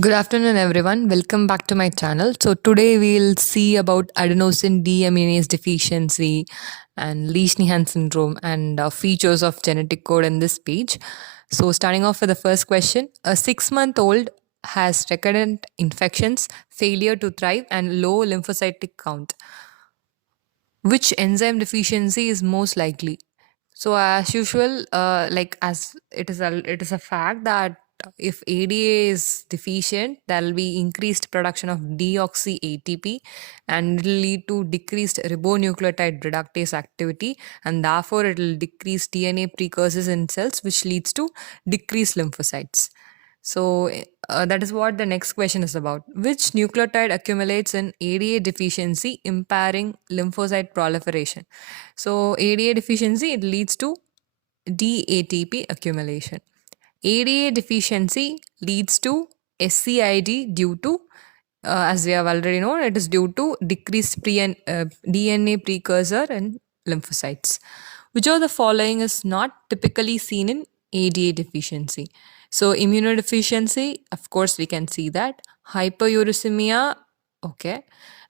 Good afternoon, everyone. Welcome back to my channel. So, today we'll see about adenosine deaminase deficiency and Lesch-Nyhan syndrome and features of genetic code in this page. So, starting off with the first question, a 6-month-old has recurrent infections, failure to thrive, and low lymphocytic count. Which enzyme deficiency is most likely? So as usual, like as it is a fact that if ADA is deficient, there will be increased production of deoxy ATP, and it will lead to decreased ribonucleotide reductase activity, and therefore it will decrease DNA precursors in cells, which leads to decreased lymphocytes. So that is what the next question is about. Which nucleotide accumulates in ADA deficiency, impairing lymphocyte proliferation? So ADA deficiency, it leads to DATP accumulation. ADA deficiency leads to SCID due to, as we have already known, it is due to decreased DNA precursor and lymphocytes. Which of the following is not typically seen in ADA deficiency? So, immunodeficiency, of course, we can see that. Hyperuricemia, okay,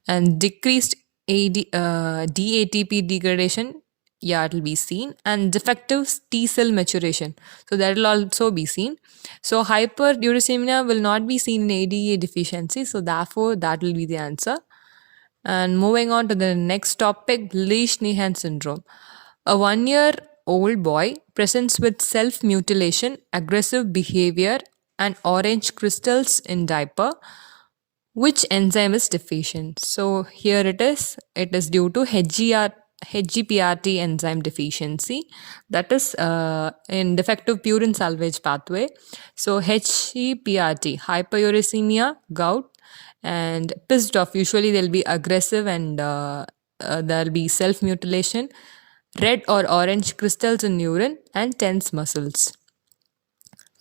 and decreased DATP degradation, yeah, it will be seen, and defective T cell maturation, so that will also be seen. So hyperuricemia will not be seen in ADA deficiency, so therefore that will be the answer. And moving on to the next topic, Lesch-Nyhan syndrome. A 1 year old boy presents with self mutilation, aggressive behavior, and orange crystals in diaper. Which enzyme is deficient? So here it is. It is due to HGPRT enzyme deficiency, that is in defective purine salvage pathway. So HGPRT, hyperuricemia, gout, and pissed off. Usually they'll be aggressive and there'll be self mutilation, red or orange crystals in urine, and tense muscles.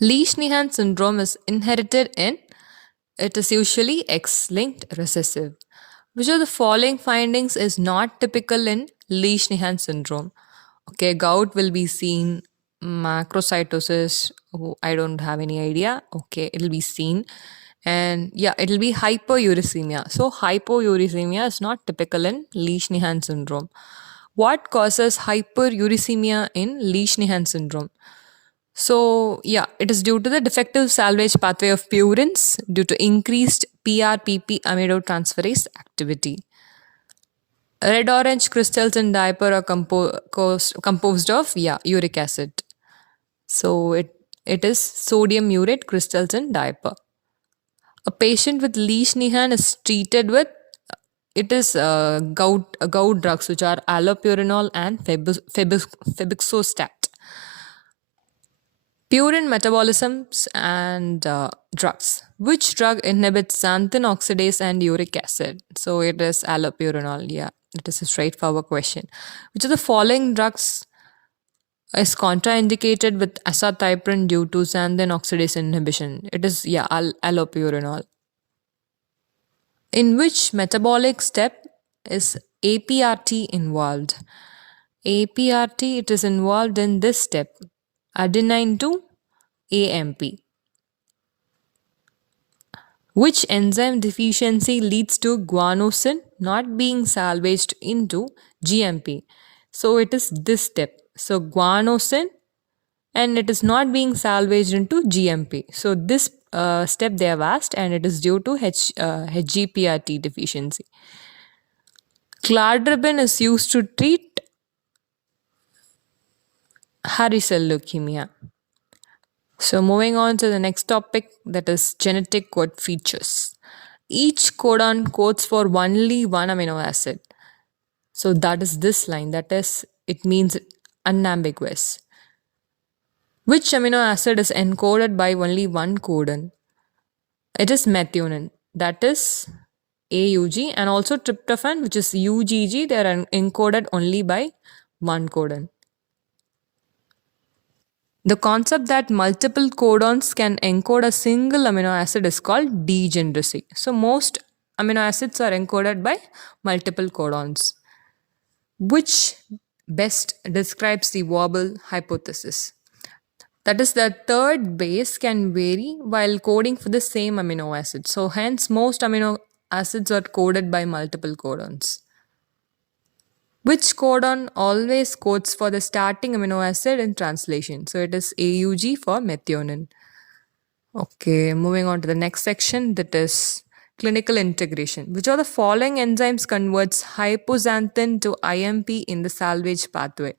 Lesch-Nyhan syndrome is inherited in, it is usually X-linked recessive. Which of the following findings is not typical in Lesch-Nyhan syndrome? Okay, gout will be seen, macrocytosis, oh, I don't have any idea. Okay, it'll be seen. And yeah, it'll be hyperuricemia. So hypouricemia is not typical in Lesch-Nyhan syndrome. What causes hyperuricemia in Lesch-Nyhan syndrome? So, yeah, it is due to the defective salvage pathway of purines due to increased PRPP amidotransferase activity. Red orange crystals in diaper are composed of, yeah, uric acid. So, it is sodium urate crystals in diaper. A patient with Lesch-Nyhan is treated with, it is gout drugs, which are allopurinol and febuxostat. Purine metabolisms and drugs. Which drug inhibits xanthan oxidase and uric acid? So it is allopurinol. Yeah, it is a straightforward question. Which of the following drugs is contraindicated with azathioprine due to xanthan oxidase inhibition? It is, yeah, allopurinol. In which metabolic step is APRT involved? APRT, it is involved in this step, adenine to AMP. Which enzyme deficiency leads to guanosine not being salvaged into GMP? So it is this step. So guanosine, and it is not being salvaged into GMP. So this step they have asked, and it is due to HGPRT deficiency. Cladribine is used to treat hairy cell leukemia. So moving on to the next topic, that is genetic code features. Each codon codes for only one amino acid. So that is this line, that is, it means unambiguous. Which amino acid is encoded by only one codon? It is methionine, that is AUG, and also tryptophan, which is UGG, they are encoded only by one codon. The concept that multiple codons can encode a single amino acid is called degeneracy. So most amino acids are encoded by multiple codons. Which best describes the wobble hypothesis? That is, the third base can vary while coding for the same amino acid. So, hence, most amino acids are coded by multiple codons. Which codon always codes for the starting amino acid in translation? So, it is AUG for methionine. Okay, moving on to the next section, that is clinical integration. Which of the following enzymes converts hypoxanthine to IMP in the salvage pathway?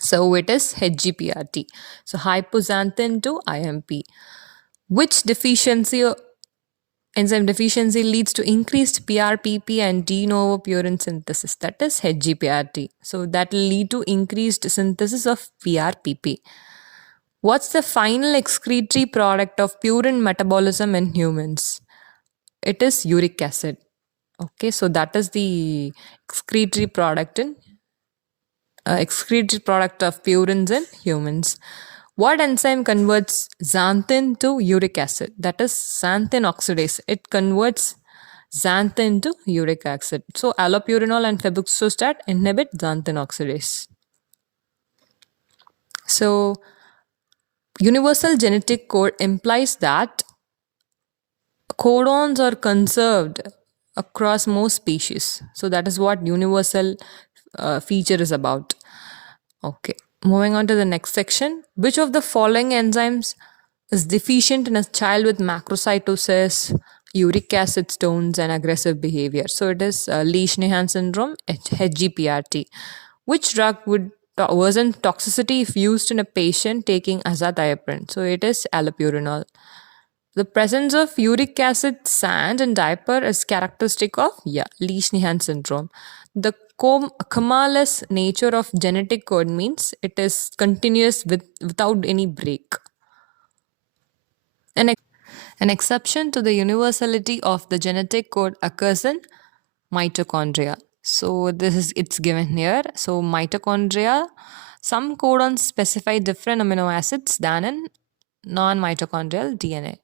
So it is HGPRT. So hypoxanthine to IMP. Which enzyme deficiency leads to increased PRPP and de novo purine synthesis? That is HGPRT. So that will lead to increased synthesis of PRPP. What's the final excretory product of purine metabolism in humans? It is uric acid. Okay, so that is the excretory product of purines in humans. What enzyme converts xanthine to uric acid? That is xanthine oxidase. It converts xanthine to uric acid. So allopurinol and febuxostat inhibit xanthine oxidase. So universal genetic code implies that codons are conserved across most species. So that is what universal feature is about. Okay, moving on to the next section. Which of the following enzymes is deficient in a child with macrocytosis, uric acid stones, and aggressive behavior? So it is Lesch-Nyhan syndrome, HGPRT. Which drug would worsen toxicity if used in a patient taking azathioprine? So it is allopurinol. The presence of uric acid sand in diaper is characteristic of Lesch-Nyhan syndrome. The comma-less nature of genetic code means it is continuous without any break. An exception to the universality of the genetic code occurs in mitochondria. So it's given here. So mitochondria, some codons specify different amino acids than in non-mitochondrial DNA.